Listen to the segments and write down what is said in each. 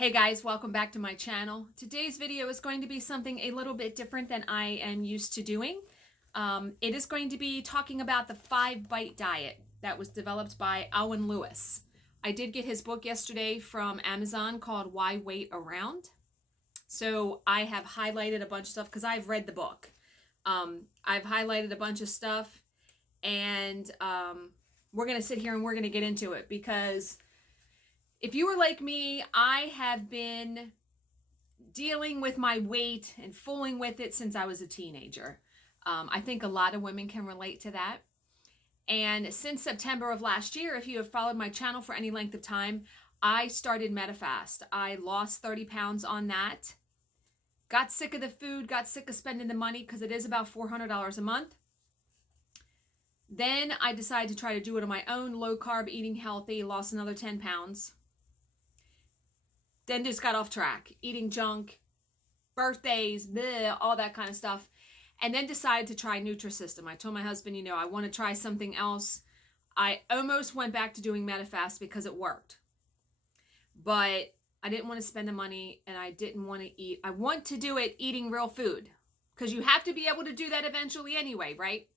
Hey guys, welcome back to my channel. Today's video is going to be something a little bit different than I am used to doing. It is going to be talking about the 5-bite diet that was developed by Owen Lewis. I did get his book yesterday from Amazon called Why Wait Around. So I have highlighted a bunch of stuff because I've read the book. I've highlighted a bunch of stuff and we're going to sit here and we're going to get into it because if you were like me, I have been dealing with my weight and fooling with it since I was a teenager. I think a lot of women can relate to that. And since September of last year, if you have followed my channel for any length of time, I started Medifast. I lost 30 pounds on that. Got sick of the food, got sick of spending the money because it is about $400 a month. Then I decided to try to do it on my own, low carb, eating healthy, lost another 10 pounds. Then just got off track, eating junk, birthdays, bleh, all that kind of stuff. And then decided to try Nutrisystem. I told my husband, I want to try something else. I almost went back to doing Medifast because it worked. But I didn't want to spend the money and I didn't want to eat. I want to do it eating real food because you have to be able to do that eventually anyway, right?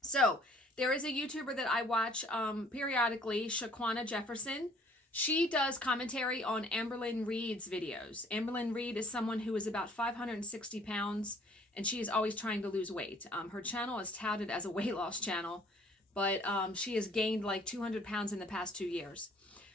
So there is a YouTuber that I watch periodically, Shaquana Jefferson. She does commentary on Amberlynn Reid's videos. Amberlynn Reid is someone who is about 560 pounds, and she is always trying to lose weight. Her channel is touted as a weight loss channel, but she has gained like 200 pounds in the past 2 years.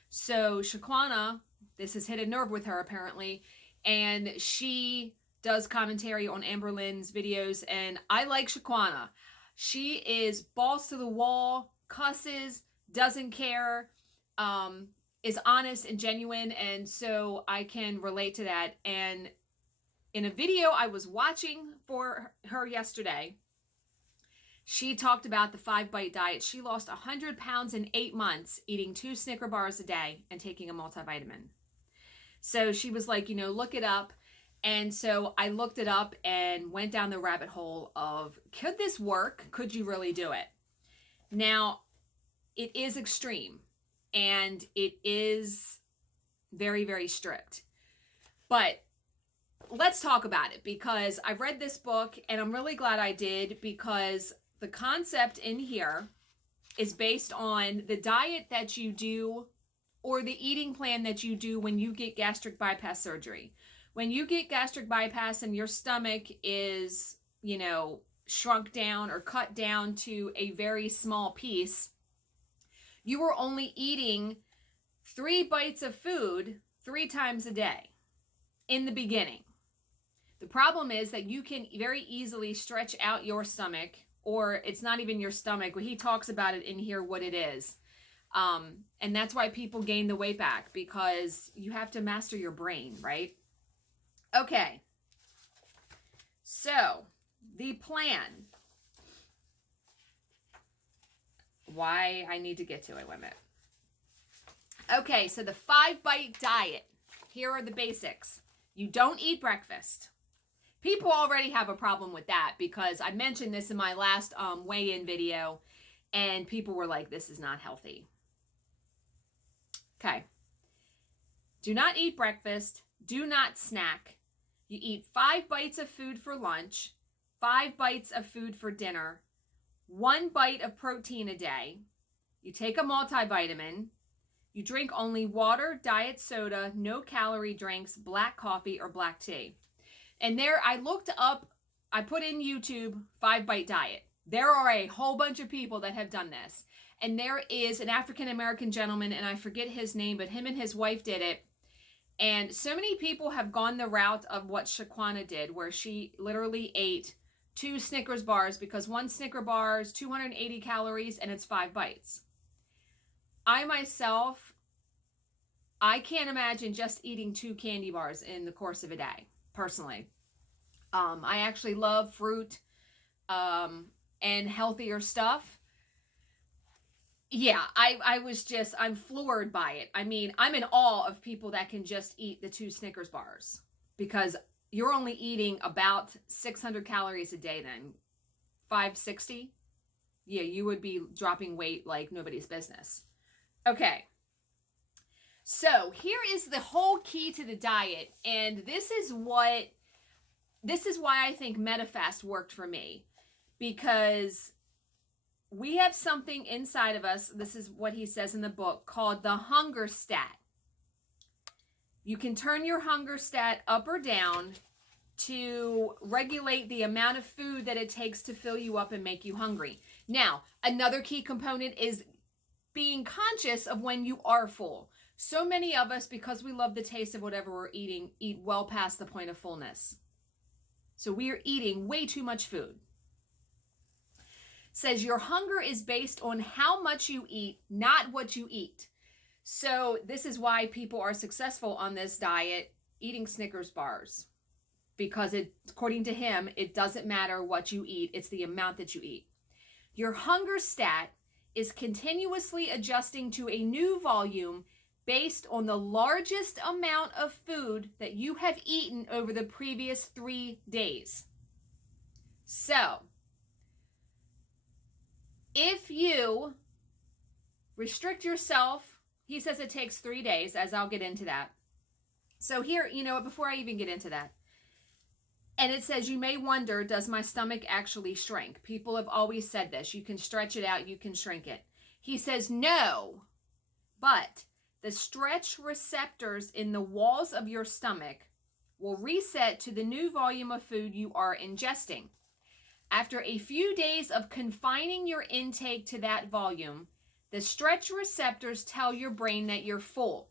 So Shaquana, this has hit a nerve with her apparently, and she does commentary on Amberlynn's videos, and I like Shaquana. She is balls to the wall, cusses, doesn't care, is honest and genuine, and so I can relate to that. And in a video I was watching for her yesterday, she talked about the 5-bite diet. She lost 100 pounds in 8 months eating 2 Snicker bars a day and taking a multivitamin. So she was like, look it up. And so I looked it up and went down the rabbit hole of, could this work? Could you really do it? Now, it is extreme. And it is very, very strict. But let's talk about it because I read this book and I'm really glad I did because the concept in here is based on the diet that you do or the eating plan that you do when you get gastric bypass surgery. When you get gastric bypass and your stomach is, shrunk down or cut down to a very small piece, you were only eating 3 bites of food 3 times a day in the beginning. The problem is that you can very easily stretch out your stomach, or it's not even your stomach, but he talks about it in here what it is. And that's why people gain the weight back, because you have to master your brain, right? Okay. So, the plan. Why I need to get to it, wait a minute. Okay, so the 5-bite diet. Here are the basics. You don't eat breakfast. People already have a problem with that because I mentioned this in my last weigh-in video and people were like, this is not healthy. Okay. Do not eat breakfast. Do not snack. You eat 5 bites of food for lunch, 5 bites of food for dinner, 1 bite of protein a day. You take a multivitamin. You drink only water, diet soda, no calorie drinks, black coffee, or black tea. And there, I looked up, I put in YouTube 5-bite diet. There are a whole bunch of people that have done this. And there is an African-American gentleman, and I forget his name, but him and his wife did it. And so many people have gone the route of what Shaquana did, where she literally ate 2 Snickers bars because 1 Snicker bar is 280 calories and it's 5 bites. I myself, I can't imagine just eating 2 candy bars in the course of a day, personally. I actually love fruit and healthier stuff. Yeah, I'm floored by it. I mean, I'm in awe of people that can just eat the 2 Snickers bars because you're only eating about 600 calories a day then. 560? Yeah, you would be dropping weight like nobody's business. Okay. So here is the whole key to the diet, and this is why I think MetaFast worked for me, because we have something inside of us, this is what he says in the book, called the hunger stat. You can turn your hunger stat up or down to regulate the amount of food that it takes to fill you up and make you hungry. Now, another key component is being conscious of when you are full. So many of us, because we love the taste of whatever we're eating, eat well past the point of fullness. So we are eating way too much food. Says your hunger is based on how much you eat, not what you eat. So this is why people are successful on this diet, eating Snickers bars. Because according to him, it doesn't matter what you eat, it's the amount that you eat. Your hunger stat is continuously adjusting to a new volume based on the largest amount of food that you have eaten over the previous 3 days. So, if you restrict yourself, he says it takes 3 days, as I'll get into that. So here, before I even get into that, and it says, you may wonder, does my stomach actually shrink? People have always said this. You can stretch it out, you can shrink it. He says, no, but the stretch receptors in the walls of your stomach will reset to the new volume of food you are ingesting. After a few days of confining your intake to that volume, the stretch receptors tell your brain that you're full.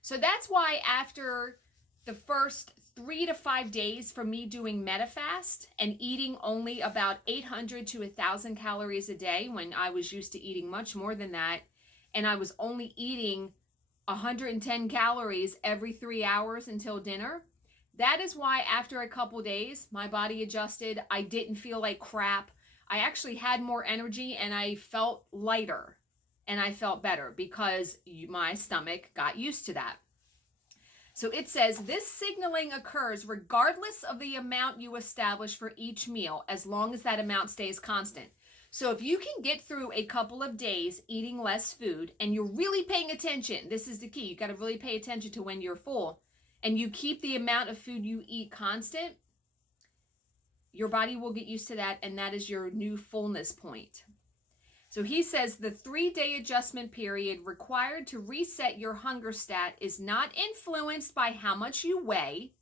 So that's why after the first 3 to 5 days for me doing MetaFast and eating only about 800 to 1,000 calories a day, when I was used to eating much more than that, and I was only eating 110 calories every 3 hours until dinner, that is why after a couple days, my body adjusted. I didn't feel like crap. I actually had more energy and I felt lighter and I felt better because my stomach got used to that. So it says this signaling occurs regardless of the amount you establish for each meal, as long as that amount stays constant. So if you can get through a couple of days eating less food and you're really paying attention, this is the key. You got to really pay attention to when you're full, and you keep the amount of food you eat constant, your body will get used to that, and that is your new fullness point. So he says the 3-day adjustment period required to reset your hunger stat is not influenced by how much you weigh,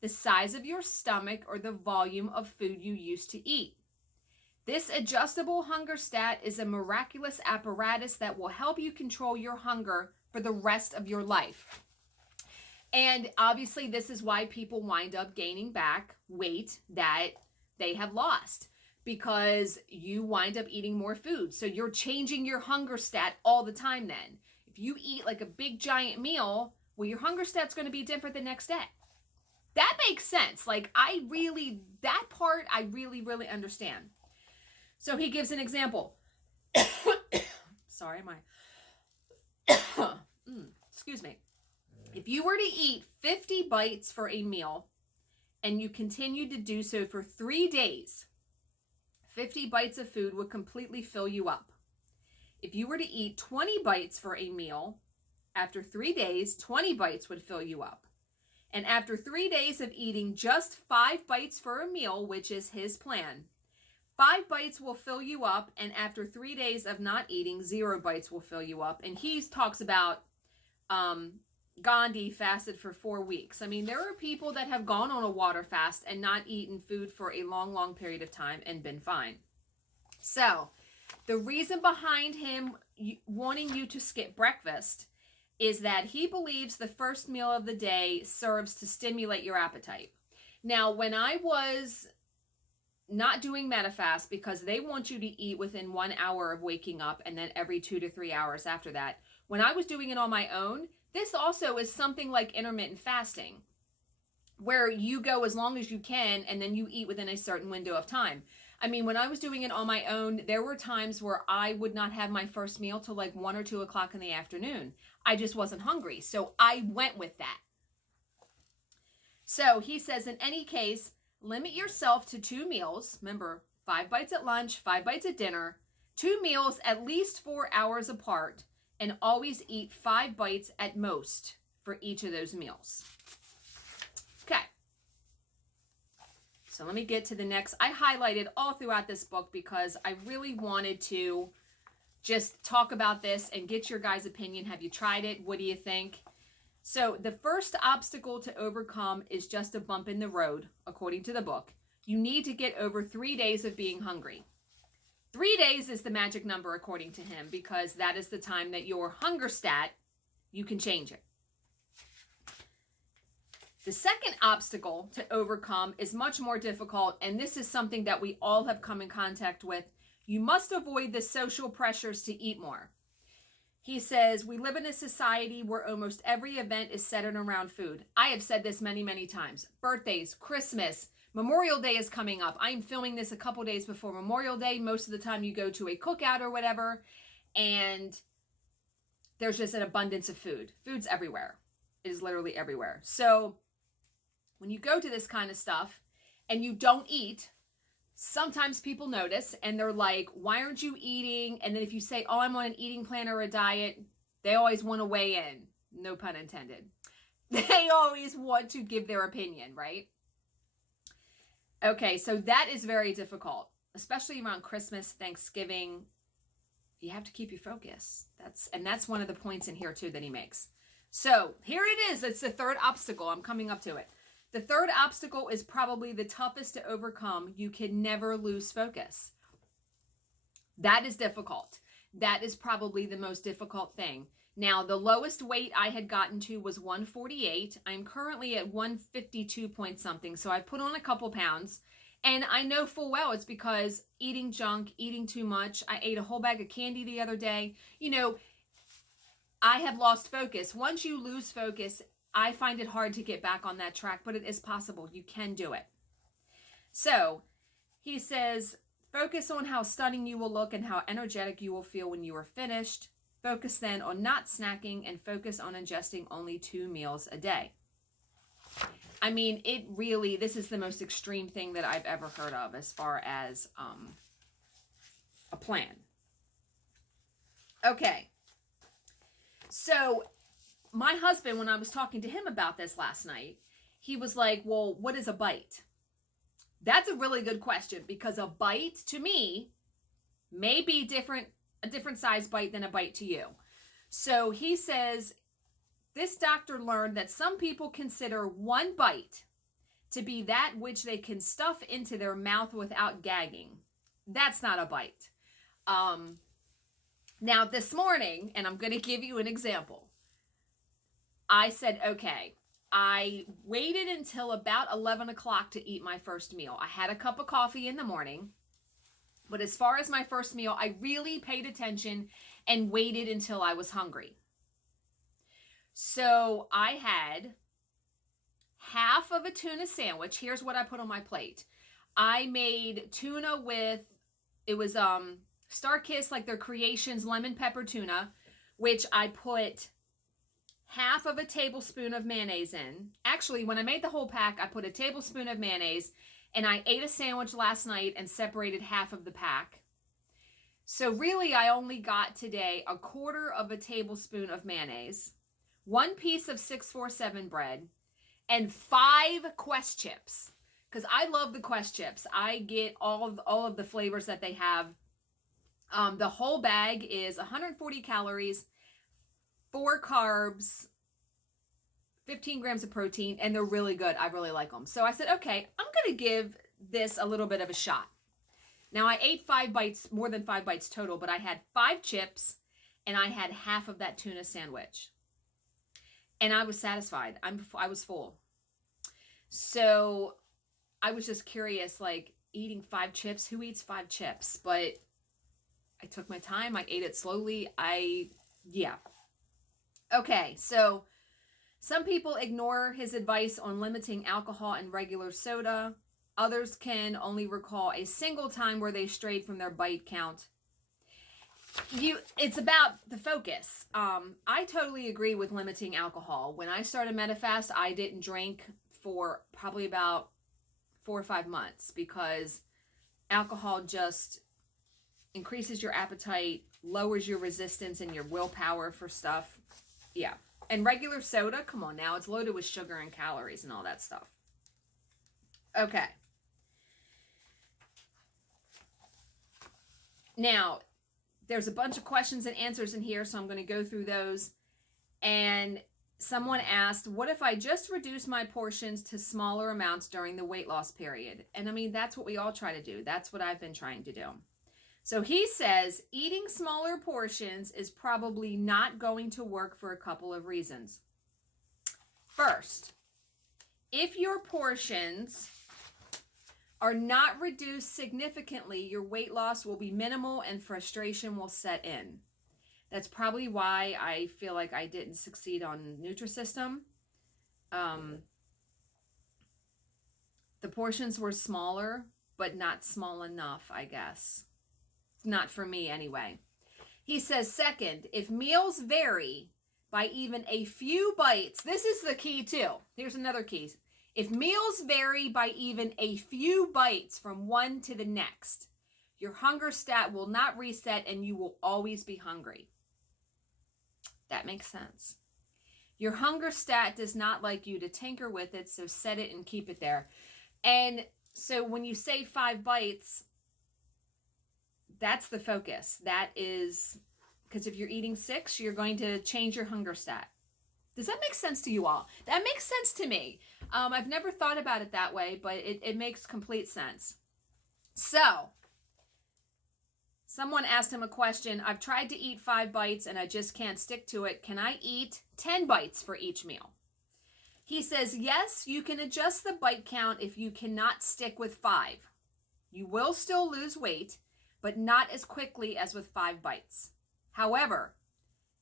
the size of your stomach, or the volume of food you used to eat. This adjustable hunger stat is a miraculous apparatus that will help you control your hunger for the rest of your life. And obviously, this is why people wind up gaining back weight that they have lost, because you wind up eating more food. So you're changing your hunger stat all the time then. If you eat like a big giant meal, well, your hunger stat's going to be different the next day. That makes sense. Like that part I really, really understand. So he gives an example. Sorry, excuse me. If you were to eat 50 bites for a meal and you continued to do so for 3 days, 50 bites of food would completely fill you up. If you were to eat 20 bites for a meal, after 3 days, 20 bites would fill you up. And after 3 days of eating just 5 bites for a meal, which is his plan, 5 bites will fill you up, and after 3 days of not eating, 0 bites will fill you up. And he talks about Gandhi fasted for 4 weeks. I mean, there are people that have gone on a water fast and not eaten food for a long, long period of time and been fine. So, the reason behind him wanting you to skip breakfast is that he believes the first meal of the day serves to stimulate your appetite. Now, when I was not doing MetaFast, because they want you to eat within 1 hour of waking up and then every 2 to 3 hours after that, when I was doing it on my own, this also is something like intermittent fasting, where you go as long as you can and then you eat within a certain window of time. I mean, when I was doing it on my own, there were times where I would not have my first meal till like 1 or 2 o'clock in the afternoon. I just wasn't hungry, so I went with that. So he says, in any case, limit yourself to 2 meals. Remember, 5 bites at lunch, 5 bites at dinner, 2 meals at least 4 hours apart. and always eat 5 bites at most for each of those meals. Okay. So let me get to the next. I highlighted all throughout this book because I really wanted to just talk about this and get your guys' opinion. Have you tried it? What do you think? So the first obstacle to overcome is just a bump in the road, according to the book. You need to get over 3 days of being hungry. 3 days is the magic number, according to him, because that is the time that your hunger stat, you can change it. The second obstacle to overcome is much more difficult, and this is something that we all have come in contact with. You must avoid the social pressures to eat more. He says, we live in a society where almost every event is centered around food. I have said this many, many times. Birthdays, Christmas, Memorial Day is coming up. I'm filming this a couple days before Memorial Day. Most of the time you go to a cookout or whatever, and there's just an abundance of food. Food's everywhere. It is literally everywhere. So when you go to this kind of stuff and you don't eat, sometimes people notice and they're like, why aren't you eating? And then if you say, oh, I'm on an eating plan or a diet, they always want to weigh in. No pun intended. They always want to give their opinion, right? Okay, so that is very difficult, especially around Christmas, Thanksgiving. You have to keep your focus. That's one of the points in here too that he makes. So here it is. It's the third obstacle. I'm coming up to it. The third obstacle is probably the toughest to overcome. You can never lose focus. That is difficult. That is probably the most difficult thing. Now, the lowest weight I had gotten to was 148. I'm currently at 152 point something. So I put on a couple pounds, and I know full well it's because eating junk, eating too much. I ate a whole bag of candy the other day. You know, I have lost focus. Once you lose focus, I find it hard to get back on that track, but it is possible. You can do it. So he says, focus on how stunning you will look and how energetic you will feel when you are finished. Focus then on not snacking and focus on ingesting only 2 meals a day. I mean, this is the most extreme thing that I've ever heard of as far as a plan. Okay. So my husband, when I was talking to him about this last night, he was like, well, what is a bite? That's a really good question, because a bite to me may be a different size bite than a bite to you. So he says, this doctor learned that some people consider one bite to be that which they can stuff into their mouth without gagging. That's not a bite. Now this morning, and I'm going to give you an example. I said, okay, I waited until about 11 o'clock to eat my first meal. I had a cup of coffee in the morning, but as far as my first meal, I really paid attention and waited until I was hungry. So I had half of a tuna sandwich. Here's what I put on my plate. I made tuna with, it was Starkist, like their Creations lemon pepper tuna, which I put half of a tablespoon of mayonnaise in. Actually, when I made the whole pack, I put a tablespoon of mayonnaise, and I ate a sandwich last night and separated half of the pack. So really, I only got today a quarter of a tablespoon of mayonnaise, 1 piece of 647 bread, and 5 Quest chips. Because I love the Quest chips. I get all of the flavors that they have. The whole bag is 140 calories, 4 carbs, 15 grams of protein, and they're really good. I really like them. So I said, okay, I'm going to give this a little bit of a shot. Now I ate 5 bites, more than 5 bites total, but I had 5 chips and I had half of that tuna sandwich. And I was satisfied. I was full. So I was just curious, like, eating 5 chips, who eats 5 chips? But I took my time. I ate it slowly. Yeah. Okay, so some people ignore his advice on limiting alcohol and regular soda. Others can only recall a single time where they strayed from their bite count. It's about the focus. I totally agree with limiting alcohol. When I started Medifast, I didn't drink for probably about 4 or 5 months because alcohol just increases your appetite, lowers your resistance and your willpower for stuff. Yeah. And regular soda, come on now, it's loaded with sugar and calories and all that stuff. Okay. Now, there's a bunch of questions and answers in here, so I'm going to go through those. And someone asked, what if I just reduce my portions to smaller amounts during the weight loss period? And I mean, that's what we all try to do. That's what I've been trying to do. So he says eating smaller portions is probably not going to work for a couple of reasons. First, if your portions are not reduced significantly, your weight loss will be minimal and frustration will set in. That's probably why I feel like I didn't succeed on Nutrisystem. The portions were smaller, but not small enough, I guess. Not for me anyway. He says, second, if meals vary by even a few bites, this is the key too. Here's another key. If meals vary by even a few bites from one to the next, your hunger stat will not reset and you will always be hungry. That makes sense. Your hunger stat does not like you to tinker with it, so set it and keep it there. And so when you say 5 bites, that's the focus. That is, because if you're eating 6, you're going to change your hunger stat. Does that make sense to you all? That makes sense to me. I've never thought about it that way, but it makes complete sense. So, someone asked him a question. I've tried to eat 5 bites and I just can't stick to it. Can I eat 10 bites for each meal? He says, yes, you can adjust the bite count if you cannot stick with 5. You will still lose weight, but not as quickly as with 5 bites. However,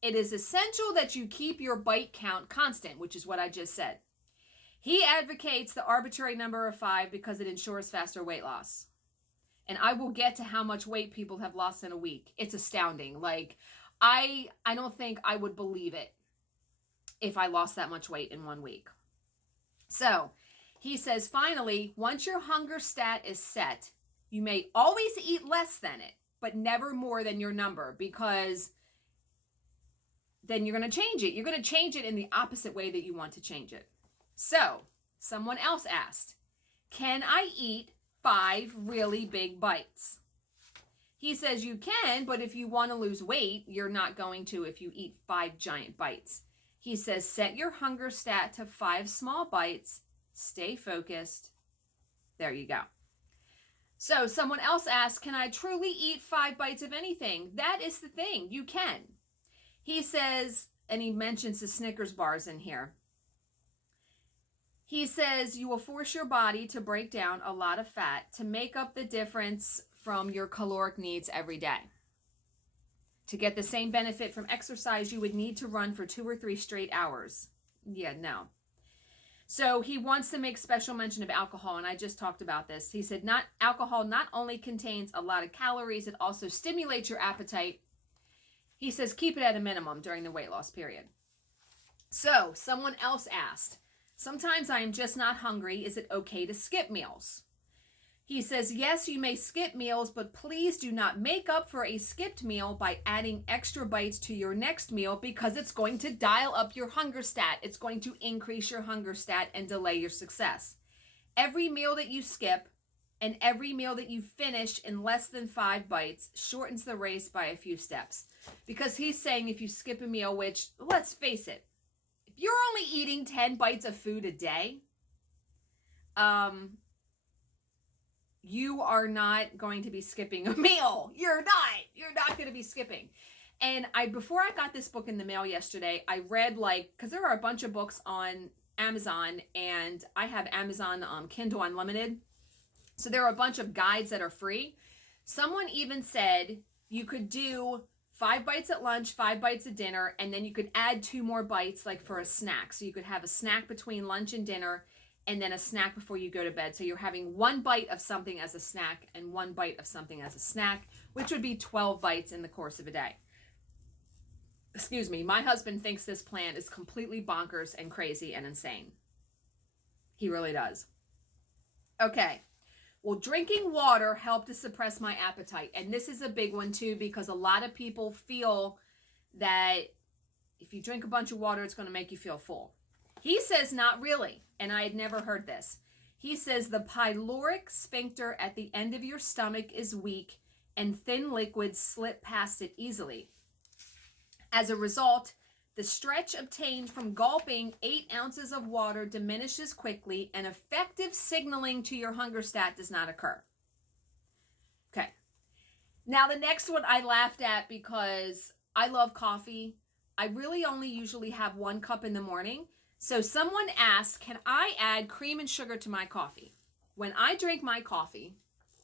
it is essential that you keep your bite count constant, which is what I just said. He advocates the arbitrary number of 5 because it ensures faster weight loss. And I will get to how much weight people have lost in a week. It's astounding. Like, I don't think I would believe it if I lost that much weight in 1 week. So, he says, finally, once your hunger stat is set, you may always eat less than it, but never more than your number, because then you're going to change it. You're going to change it in the opposite way that you want to change it. So, someone else asked, can I eat 5 really big bites? He says you can, but if you want to lose weight, you're not going to if you eat 5 giant bites. He says set your hunger stat to 5 small bites, stay focused. There you go. So someone else asked, can I truly eat 5 bites of anything? That is the thing. You can. He says, and he mentions the Snickers bars in here. He says you will force your body to break down a lot of fat to make up the difference from your caloric needs every day. To get the same benefit from exercise, you would need to run for 2 or 3 straight hours. Yeah, no. So he wants to make special mention of alcohol, and I just talked about this. He said alcohol not only contains a lot of calories, it also stimulates your appetite. He says keep it at a minimum during the weight loss period. So someone else asked, sometimes I am just not hungry. Is it okay to skip meals? He says, yes, you may skip meals, but please do not make up for a skipped meal by adding extra bites to your next meal, because it's going to dial up your hunger stat. It's going to increase your hunger stat and delay your success. Every meal that you skip and every meal that you finish in less than 5 bites shortens the race by a few steps. Because he's saying if you skip a meal, which, let's face it, if you're only eating 10 bites of food a day, you are not going to be skipping a meal. You're not going to be skipping. And before I got this book in the mail yesterday, I read because there are a bunch of books on Amazon, and I have Amazon Kindle Unlimited. So there are a bunch of guides that are free. Someone even said you could do 5 bites at lunch, 5 bites at dinner, and then you could add 2 more bites for a snack. So you could have a snack between lunch and dinner, and then a snack before you go to bed. So you're having 1 bite of something as a snack and 1 bite of something as a snack, which would be 12 bites in the course of a day. Excuse me, my husband thinks this plan is completely bonkers and crazy and insane. He really does. Okay, Well, drinking water helped to suppress my appetite. And this is a big one too, because a lot of people feel that if you drink a bunch of water, it's going to make you feel full. He says not really, and I had never heard this. He says the pyloric sphincter at the end of your stomach is weak and thin liquids slip past it easily. As a result, the stretch obtained from gulping 8 ounces of water diminishes quickly and effective signaling to your hunger stat does not occur. Okay. Now the next one I laughed at because I love coffee. I really only usually have 1 cup in the morning. So someone asked, can I add cream and sugar to my coffee? When I drink my coffee,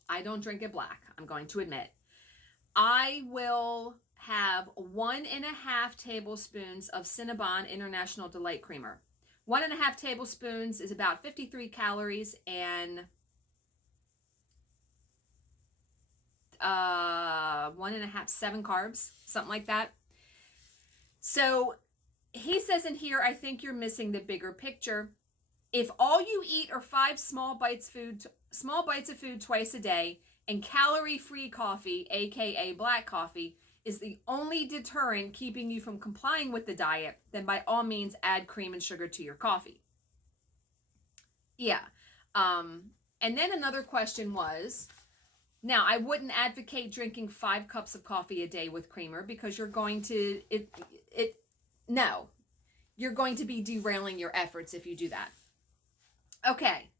I don't drink it black, I'm going to admit. I will have 1.5 tablespoons of Cinnabon International Delight Creamer. 1.5 tablespoons is about 53 calories and 1.5, 7 carbs, something like that. So he says in here, I think you're missing the bigger picture. If all you eat are 5 small bites of food twice a day, and calorie-free coffee, aka black coffee, is the only deterrent keeping you from complying with the diet, then by all means add cream and sugar to your coffee. Yeah. And then another question was, now I wouldn't advocate drinking 5 cups of coffee a day with creamer because you're going to, no, you're going to be derailing your efforts if you do that. Okay.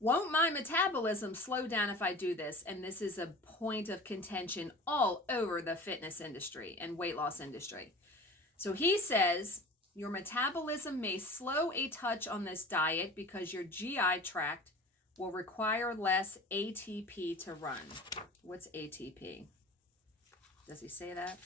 Won't my metabolism slow down if I do this? And this is a point of contention all over the fitness industry and weight loss industry. So he says your metabolism may slow a touch on this diet because your GI tract will require less ATP to run. What's ATP? Does he say that?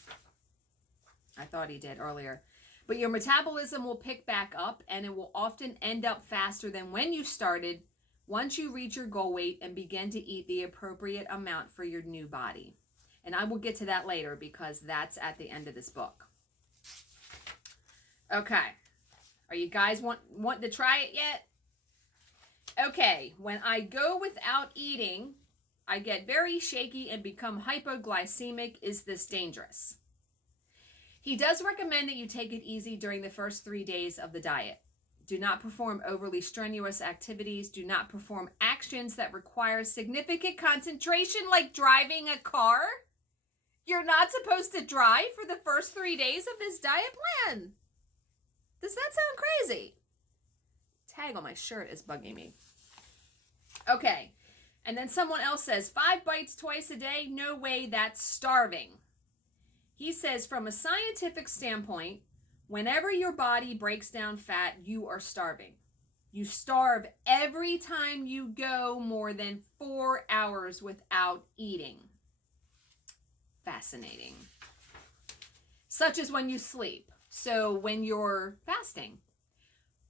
I thought he did earlier. But your metabolism will pick back up and it will often end up faster than when you started once you reach your goal weight and begin to eat the appropriate amount for your new body. And I will get to that later because that's at the end of this book. Okay. Are you guys wanting to try it yet? Okay. When I go without eating, I get very shaky and become hypoglycemic. Is this dangerous? He does recommend that you take it easy during the first 3 days of the diet. Do not perform overly strenuous activities. Do not perform actions that require significant concentration like driving a car. You're not supposed to drive for the first 3 days of this diet plan. Does that sound crazy? Tag on my shirt is bugging me. Okay. And then someone else says 5 bites twice a day. No way, that's starving. He says from a scientific standpoint, whenever your body breaks down fat, you are starving. You starve every time you go more than 4 hours without eating. Fascinating. Such as when you sleep. So when you're fasting.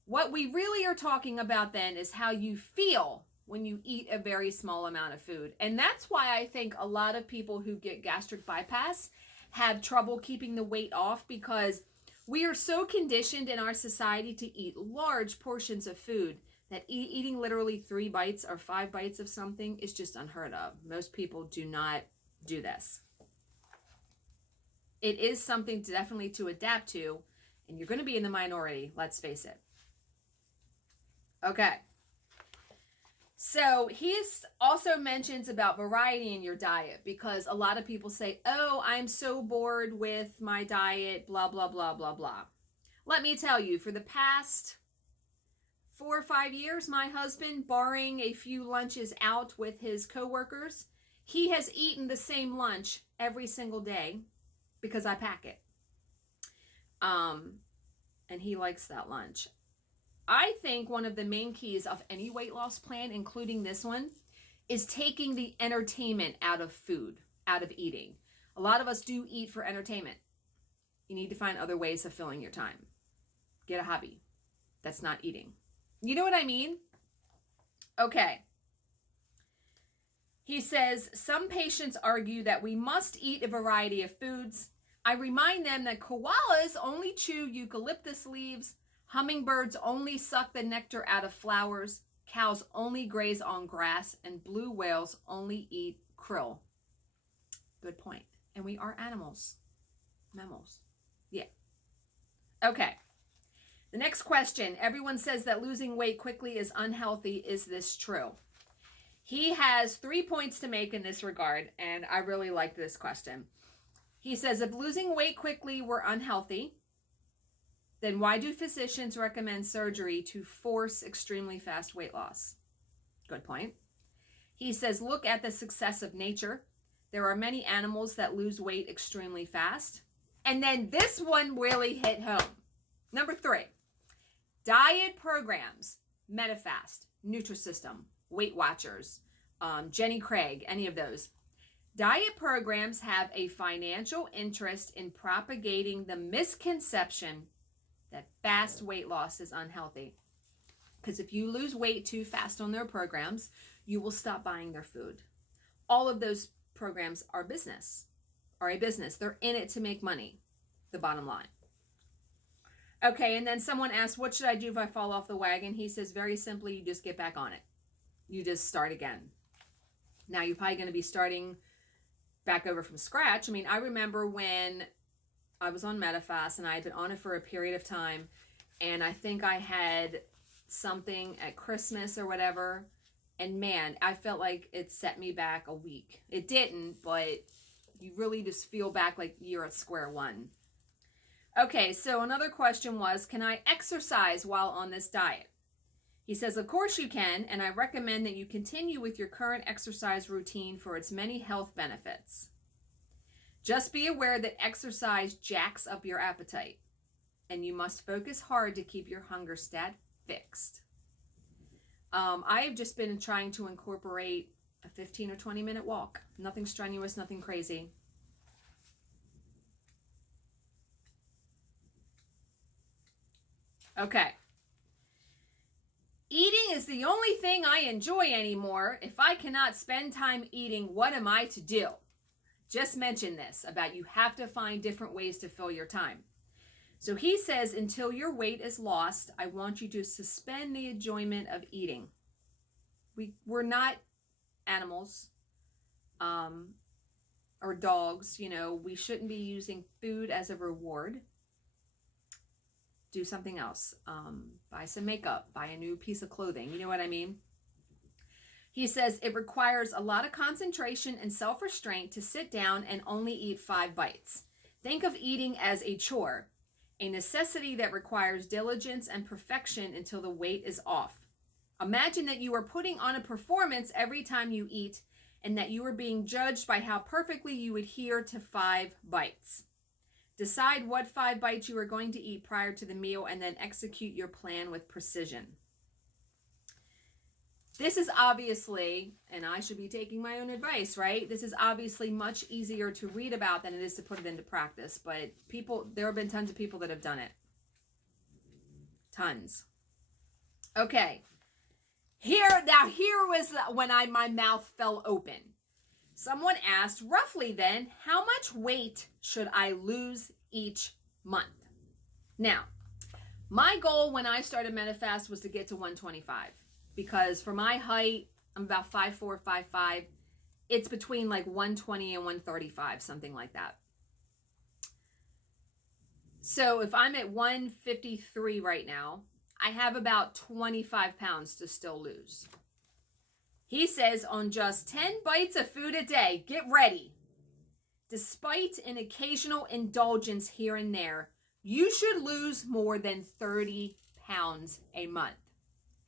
What we really are talking about then is how you feel when you eat a very small amount of food. And that's why I think a lot of people who get gastric bypass have trouble keeping the weight off, because we are so conditioned in our society to eat large portions of food that eating literally 3 bites or 5 bites of something is just unheard of. Most people do not do this. It is something definitely to adapt to, and you're going to be in the minority, let's face it. Okay. So he also mentions about variety in your diet, because a lot of people say, oh, I'm so bored with my diet, blah, blah, blah, blah, blah. Let me tell you, for the past 4 or 5 years, my husband, barring a few lunches out with his coworkers, he has eaten the same lunch every single day because I pack it. And he likes that lunch. I think one of the main keys of any weight loss plan, including this one, is taking the entertainment out of food, out of eating. A lot of us do eat for entertainment. You need to find other ways of filling your time. Get a hobby that's not eating. You know what I mean? Okay. He says, some patients argue that we must eat a variety of foods. I remind them that koalas only chew eucalyptus leaves. Hummingbirds only suck the nectar out of flowers. Cows only graze on grass, and blue whales only eat krill. Good point. And we are animals. Mammals. Yeah. Okay. The next question. Everyone says that losing weight quickly is unhealthy. Is this true? He has 3 points to make in this regard, and I really like this question. He says, if losing weight quickly were unhealthy, then why do physicians recommend surgery to force extremely fast weight loss? Good point. He says, look at the success of nature. There are many animals that lose weight extremely fast. And then this one really hit home. Number 3, diet programs, Medifast, Nutrisystem, Weight Watchers, Jenny Craig, any of those. Diet programs have a financial interest in propagating the misconception that fast weight loss is unhealthy. Because if you lose weight too fast on their programs, you will stop buying their food. All of those programs are a business. They're in it to make money, the bottom line. Okay, and then someone asked, what should I do if I fall off the wagon? He says, very simply, you just get back on it. You just start again. Now, you're probably going to be starting back over from scratch. I mean, I remember when I was on Medifast and I had been on it for a period of time, and I think I had something at Christmas or whatever, and man, I felt like it set me back a week. It didn't, but you really just feel back like you're at square one. Okay, so another question was, can I exercise while on this diet? He says, of course you can, and I recommend that you continue with your current exercise routine for its many health benefits. Just be aware that exercise jacks up your appetite, and you must focus hard to keep your hunger stat fixed. I have just been trying to incorporate a 15 or 20 minute walk. Nothing strenuous, nothing crazy. Okay. Eating is the only thing I enjoy anymore. If I cannot spend time eating, what am I to do? Just mentioned this about you have to find different ways to fill your time. So he says, until your weight is lost, I want you to suspend the enjoyment of eating. We're not animals or dogs. We shouldn't be using food as a reward. Do something else. Buy some makeup, buy a new piece of clothing. You know what I mean? He says it requires a lot of concentration and self-restraint to sit down and only eat 5 bites. Think of eating as a chore, a necessity that requires diligence and perfection until the weight is off. Imagine that you are putting on a performance every time you eat, and that you are being judged by how perfectly you adhere to 5 bites. Decide what 5 bites you are going to eat prior to the meal, and then execute your plan with precision. This is obviously, and I should be taking my own advice, right? This is obviously much easier to read about than it is to put it into practice. But there have been tons of people that have done it. Tons. Okay. Here was when my mouth fell open. Someone asked, roughly then, how much weight should I lose each month? Now, my goal when I started Medifast was to get to 125. Because for my height, I'm about 5'4", 5'5". It's between like 120 and 135, something like that. So if I'm at 153 right now, I have about 25 pounds to still lose. He says on just 10 bites of food a day, get ready. Despite an occasional indulgence here and there, you should lose more than 30 pounds a month.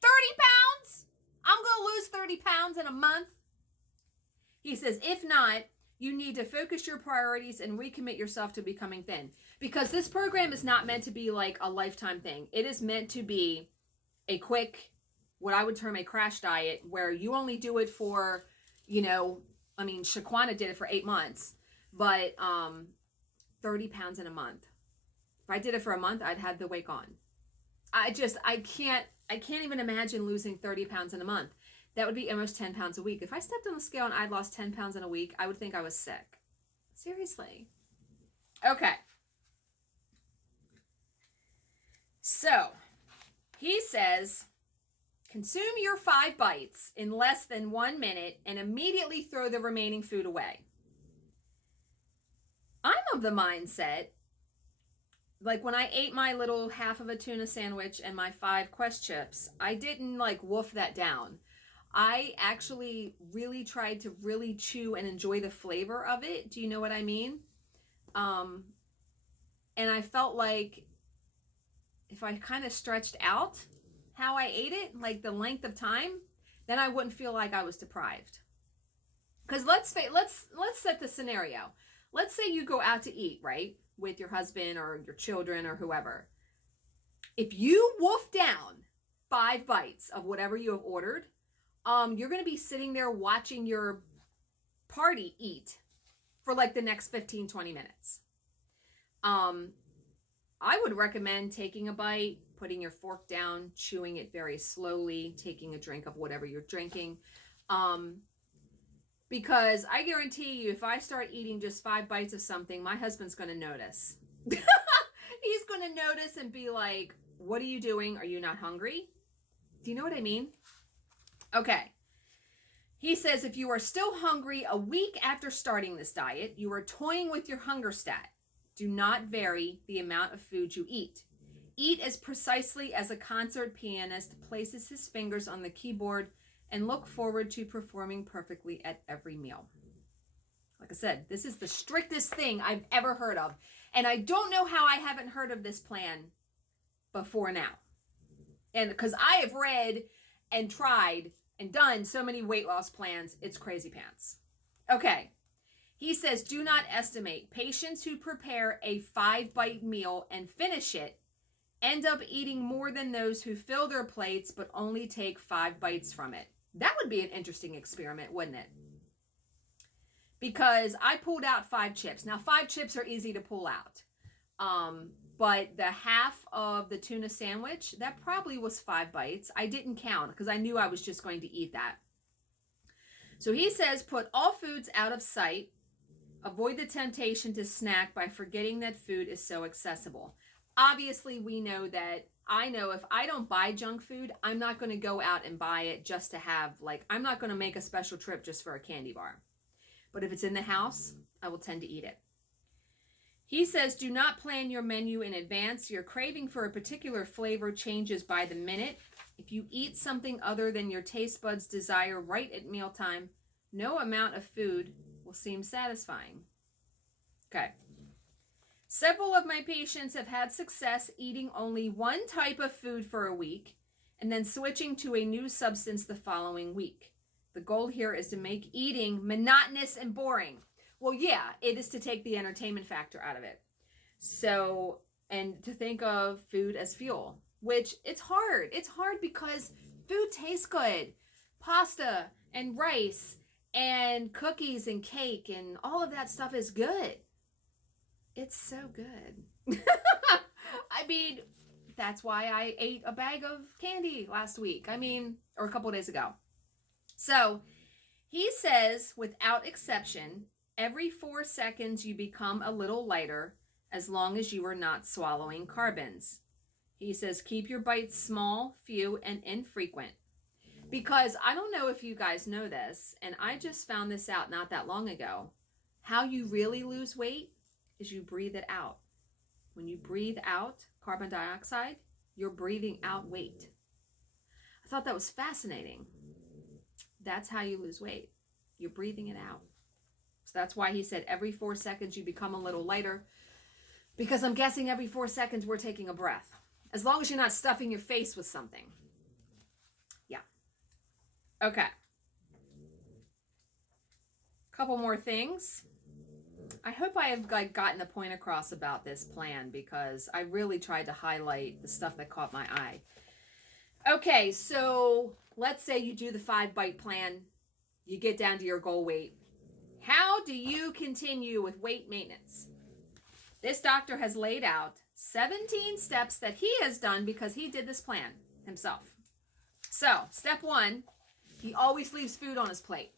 30 pounds? I'm going to lose 30 pounds in a month? He says, if not, you need to focus your priorities and recommit yourself to becoming thin. Because this program is not meant to be like a lifetime thing. It is meant to be a quick, what I would term a crash diet, where you only do it for, Shaquana did it for 8 months, but 30 pounds in a month. If I did it for a month, I'd have the weight gone. I can't even imagine losing 30 pounds in a month. That would be almost 10 pounds a week. If I stepped on the scale and I'd lost 10 pounds in a week, I would think I was sick. Seriously. Okay. So, he says, Consume your 5 bites in less than 1 minute and immediately throw the remaining food away. I'm of the mindset, like when I ate my little half of a tuna sandwich and my 5 Quest chips, I didn't like wolf that down. I actually really tried to really chew and enjoy the flavor of it. Do you know what I mean? And I felt like if I kind of stretched out how I ate it, like the length of time, then I wouldn't feel like I was deprived. Because let's set the scenario. Let's say you go out to eat, right, with your husband or your children or whoever. If you wolf down 5 bites of whatever you have ordered, you're going to be sitting there watching your party eat for like the next 15-20 minutes. I would recommend taking a bite, putting your fork down, chewing it very slowly, taking a drink of whatever you're drinking. Because I guarantee you, if I start eating just 5 bites of something, my husband's going to notice. He's going to notice and be like, what are you doing? Are you not hungry? Do you know what I mean? Okay. He says, if you are still hungry a week after starting this diet, you are toying with your hunger stat. Do not vary the amount of food you eat. Eat as precisely as a concert pianist places his fingers on the keyboard and look forward to performing perfectly at every meal. Like I said, this is the strictest thing I've ever heard of. And I don't know how I haven't heard of this plan before now. And because I have read and tried and done so many weight loss plans, it's crazy pants. Okay. He says, do not estimate. Patients who prepare a 5-bite meal and finish it end up eating more than those who fill their plates but only take 5 bites from it. That would be an interesting experiment, wouldn't it? Because I pulled out 5 chips. Now, 5 chips are easy to pull out. But the half of the tuna sandwich, that probably was 5 bites. I didn't count because I knew I was just going to eat that. So he says, put all foods out of sight. Avoid the temptation to snack by forgetting that food is so accessible. Obviously, we know that I know if I don't buy junk food, I'm not going to go out and buy it just to have, like, I'm not going to make a special trip just for a candy bar. But if it's in the house, I will tend to eat it. He says, do not plan your menu in advance. Your craving for a particular flavor changes by the minute. If you eat something other than your taste buds desire right at mealtime, no amount of food will seem satisfying. Okay. Several of my patients have had success eating only one type of food for a week and then switching to a new substance the following week. The goal here is to make eating monotonous and boring. Well, yeah, it is to take the entertainment factor out of it. So, and to think of food as fuel, which it's hard. It's hard because food tastes good. Pasta and rice and cookies and cake and all of that stuff is good. It's so good. I mean, that's why I ate a bag of candy last week. Or a couple of days ago. So he says, without exception, every 4 seconds you become a little lighter as long as you are not swallowing carbons. He says, keep your bites small, few, and infrequent. Because I don't know if you guys know this, and I just found this out not that long ago. How you really lose weight is you breathe it out. When you breathe out carbon dioxide, you're breathing out weight. I thought that was fascinating. That's how you lose weight. You're breathing it out. So that's why he said every 4 seconds you become a little lighter, because I'm guessing every 4 seconds we're taking a breath. As long as you're not stuffing your face with something. Yeah. Okay. Couple more things. I hope I have gotten the point across about this plan, because I really tried to highlight the stuff that caught my eye. Okay, so let's say you do the 5-bite plan. You get down to your goal weight. How do you continue with weight maintenance? This doctor has laid out 17 steps that he has done because he did this plan himself. So, step 1, he always leaves food on his plate.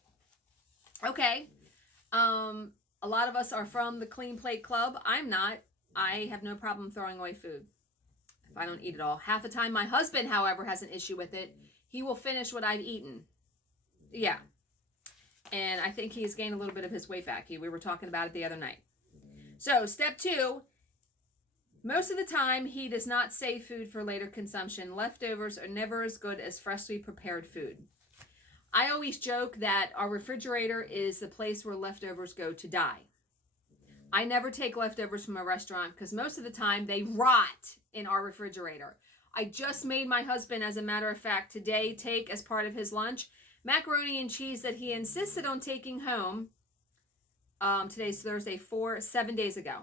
Okay. A lot of us are from the Clean Plate Club. I'm not. I have no problem throwing away food. if I don't eat it all. Half the time, my husband, however, has an issue with it. He will finish what I've eaten. Yeah. And I think he's gained a little bit of his weight back. We were talking about it the other night. So step 2, most of the time, he does not save food for later consumption. Leftovers are never as good as freshly prepared food. I always joke that our refrigerator is the place where leftovers go to die. I never take leftovers from a restaurant because most of the time they rot in our refrigerator. I just made my husband, as a matter of fact, today take as part of his lunch macaroni and cheese that he insisted on taking home. Today's Thursday, 7 days ago.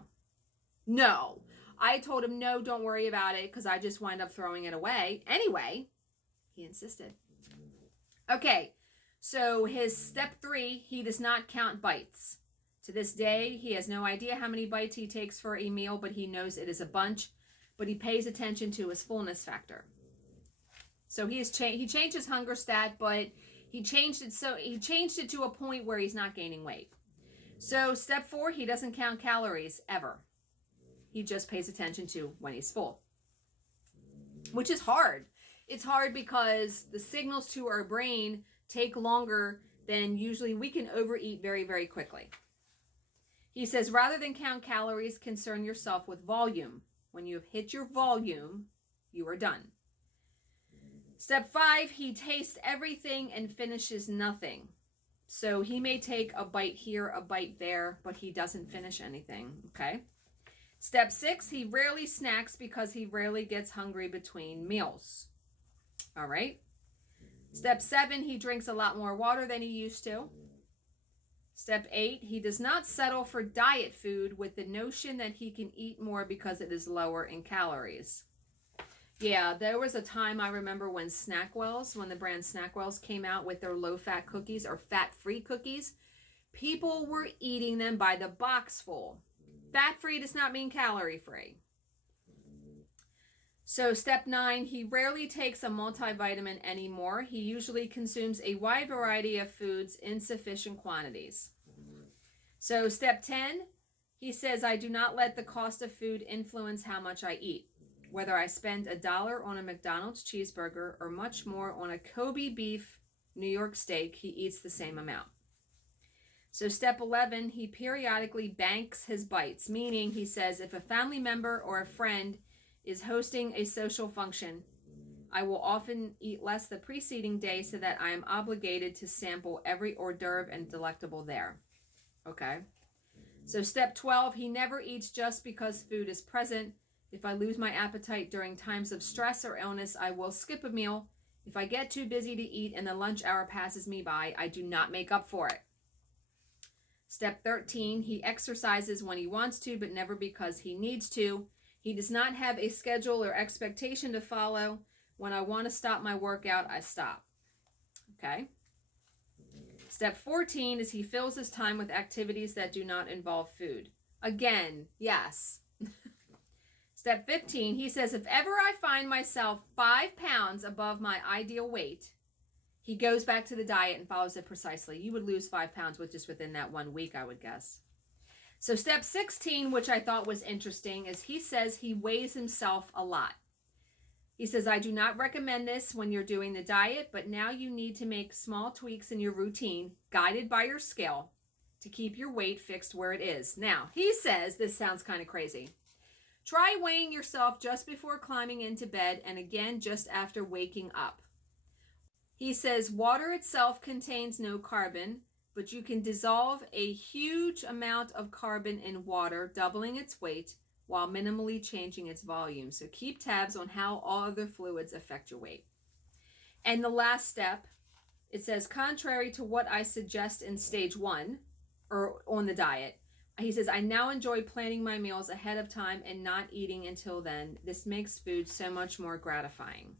No, I told him, no, don't worry about it because I just wind up throwing it away. Anyway, he insisted. Okay, so his step 3, he does not count bites. To this day, he has no idea how many bites he takes for a meal, but he knows it is a bunch, but he pays attention to his fullness factor. So he changed his hunger stat, but he changed it to a point where he's not gaining weight. So step 4, he doesn't count calories ever. He just pays attention to when he's full, which is hard. It's hard because the signals to our brain take longer than usually. We can overeat very, very quickly. He says, rather than count calories, concern yourself with volume. When you have hit your volume, you are done. Step 5, he tastes everything and finishes nothing. So he may take a bite here, a bite there, but he doesn't finish anything, okay? Step 6, he rarely snacks because he rarely gets hungry between meals. All right? Step 7, he drinks a lot more water than he used to. Step 8, he does not settle for diet food with the notion that he can eat more because it is lower in calories. Yeah, there was a time I remember when Snackwells, when the brand Snackwells came out with their low-fat cookies or fat-free cookies, people were eating them by the box full. Fat-free does not mean calorie-free. So step 9, he rarely takes a multivitamin anymore. He usually consumes a wide variety of foods in sufficient quantities. So step 10, he says, I do not let the cost of food influence how much I eat. Whether I spend $1 on a McDonald's cheeseburger or much more on a Kobe beef New York steak, he eats the same amount. So step 11, he periodically banks his bites, meaning he says, if a family member or a friend is hosting a social function, I will often eat less the preceding day so that I am obligated to sample every hors d'oeuvre and delectable there. Okay. So step 12, he never eats just because food is present. If I lose my appetite during times of stress or illness, I will skip a meal. If I get too busy to eat and the lunch hour passes me by, I do not make up for it. Step 13, he exercises when he wants to, but never because he needs to. He does not have a schedule or expectation to follow. When I want to stop my workout, I stop. Okay. Step 14 is he fills his time with activities that do not involve food. Again, yes. Step 15, he says, if ever I find myself 5 pounds above my ideal weight, he goes back to the diet and follows it precisely. You would lose 5 pounds within that 1 week, I would guess. So step 16, which I thought was interesting, is he says he weighs himself a lot. He says, I do not recommend this when you're doing the diet, but now you need to make small tweaks in your routine, guided by your scale, to keep your weight fixed where it is. Now, he says, this sounds kind of crazy. Try weighing yourself just before climbing into bed and again just after waking up. He says water itself contains no carbon, but you can dissolve a huge amount of carbon in water, doubling its weight while minimally changing its volume. So keep tabs on how all other fluids affect your weight. And the last step, it says, contrary to what I suggest in stage 1 or on the diet, he says, I now enjoy planning my meals ahead of time and not eating until then. This makes food so much more gratifying.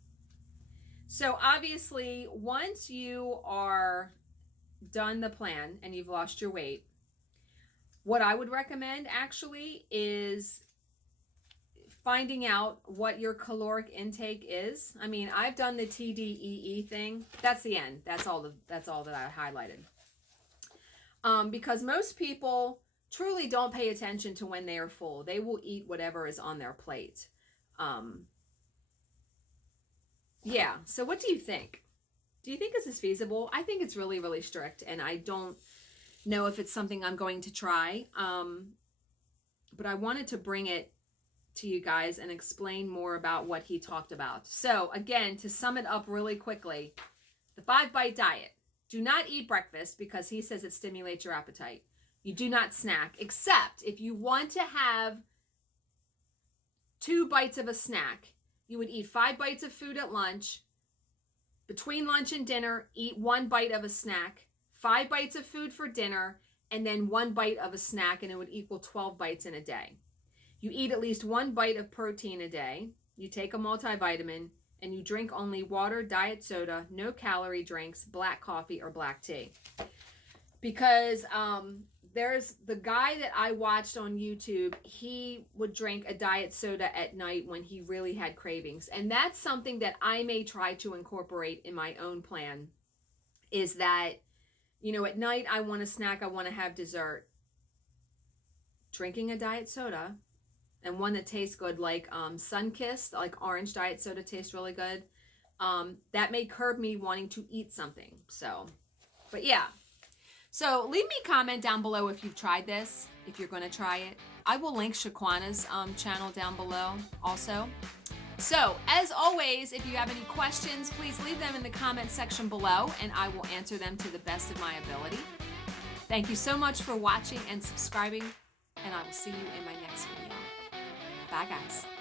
So obviously, once you are done the plan and you've lost your weight, what I would recommend actually is finding out what your caloric intake is. I mean, I've done the TDEE thing. That's the end. That's all that I highlighted. Because most people truly don't pay attention to when they are full. They will eat whatever is on their plate. yeah, so what do you think? Do you think this is feasible? I think it's really, really strict, and I don't know if it's something I'm going to try. But I wanted to bring it to you guys and explain more about what he talked about. So again, to sum it up really quickly, the 5-bite diet. Do not eat breakfast because he says it stimulates your appetite. You do not snack, except if you want to have 2 bites of a snack. You would eat 5 bites of food at lunch. Between lunch and dinner, eat 1 bite of a snack, 5 bites of food for dinner, and then 1 bite of a snack, and it would equal 12 bites in a day. You eat at least 1 bite of protein a day. You take a multivitamin, and you drink only water, diet soda, no calorie drinks, black coffee, or black tea. Because there's the guy that I watched on YouTube, he would drink a diet soda at night when he really had cravings. And that's something that I may try to incorporate in my own plan, is that, you know, at night I want a snack, I want to have dessert. Drinking a diet soda, and one that tastes good, like Sunkist, like orange diet soda tastes really good. That may curb me wanting to eat something. So, but yeah. So leave me a comment down below if you've tried this, if you're going to try it. I will link Shaquana's channel down below also. So as always, if you have any questions, please leave them in the comment section below and I will answer them to the best of my ability. Thank you so much for watching and subscribing, and I will see you in my next video. Bye guys.